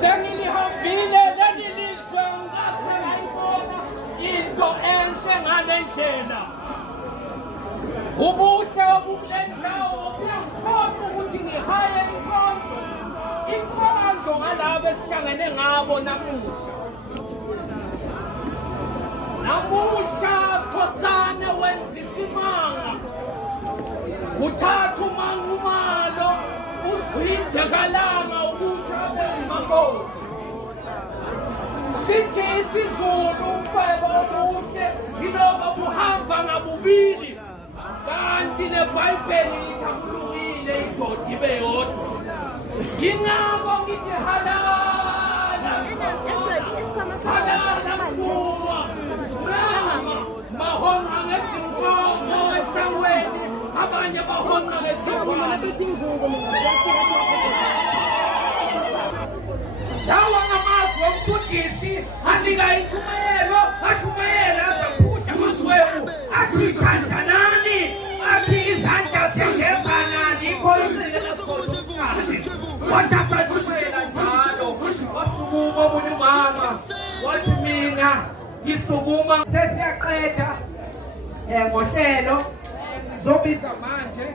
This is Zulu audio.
Sengilihambile leli lizwe ngase ngayibona into enhle ngale ndlela. Ubuhle obukule ndawo kuyakhohlwa ukuthi ngihaye inkonzo ngalabo esihlangene ngabo namuhla. Namuhla Skhosana wenza isimanga. Uthatha umangumalo uzwide kalanga ukuthi abe uMakosi. Sithi isiZulu umfebe omuhle yiloba buhamba ngabubili. Kanti neBhayibheli ithambulukile indoda ibe yodwa. Yingakho ngithi halala. Halala kuwa. Bahonga ngezinkomo esangweni. Abanye bahonga ngezinkomo. Lawa ngamazwi omfundisi anika intshumayelo, ashumayela azakhutha amaswebu, athi ithandanani, athi izandla zingebanani, ikholisile nasikholisane. Kodwa satshumayela njalo, wasukuma omunye umama, wathi mina ngisukuma sesiyaqeda ngohlelo, ngizobiza manje